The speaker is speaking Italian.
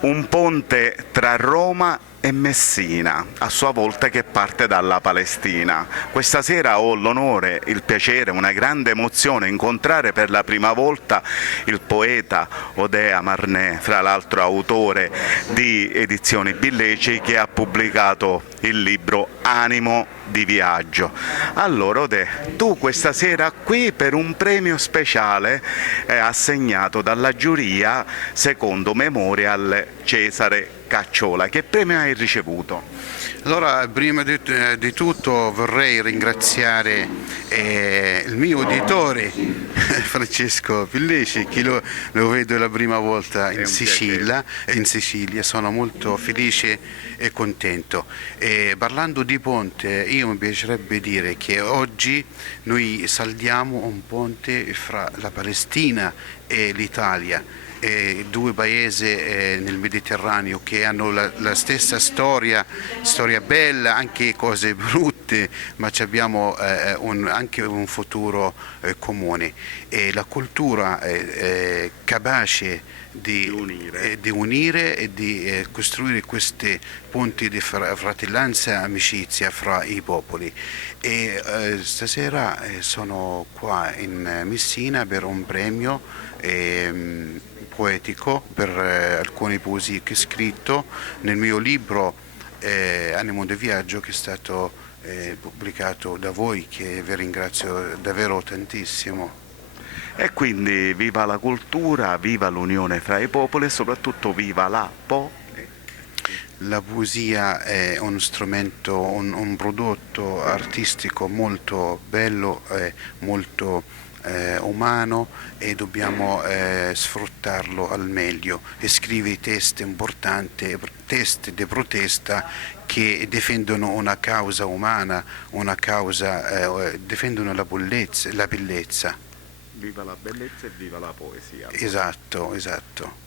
un ponte tra Roma e Messina, a sua volta che parte dalla Palestina. Questa sera ho l'onore, il piacere, una grande emozione incontrare per la prima volta il poeta Odea Marnè, fra l'altro autore di Edizioni Billeci, che ha pubblicato il libro Animo di viaggio. Allora Odè, tu questa sera qui per un premio speciale assegnato dalla giuria secondo Memorial Cesare Cacciola. Che premio hai ricevuto? Allora, prima di tutto vorrei ringraziare il mio editore Francesco Pilleci, che lo vedo la prima volta in Sicilia, sono molto felice e contento. Parlando di ponte, io mi piacerebbe dire che oggi noi saldiamo un ponte fra la Palestina e l'Italia. Due paesi nel Mediterraneo che hanno la stessa storia bella, anche cose brutte, ma abbiamo anche un futuro comune. E la cultura capace di unire e di costruire questi ponti di fratellanza e amicizia fra i popoli. Stasera sono qua in Messina per un premio poetico per alcune poesie che ho scritto nel mio libro Animo di viaggio, che è stato pubblicato da voi, che vi ringrazio davvero tantissimo. E quindi viva la cultura, viva l'unione fra i popoli e soprattutto viva la La poesia è uno strumento, un prodotto artistico molto bello, molto umano, e dobbiamo sfruttarlo al meglio e scrivere testi importanti, testi di protesta che difendono una causa umana, una causa, difendono la bellezza. Viva la bellezza e viva la poesia. Esatto, esatto.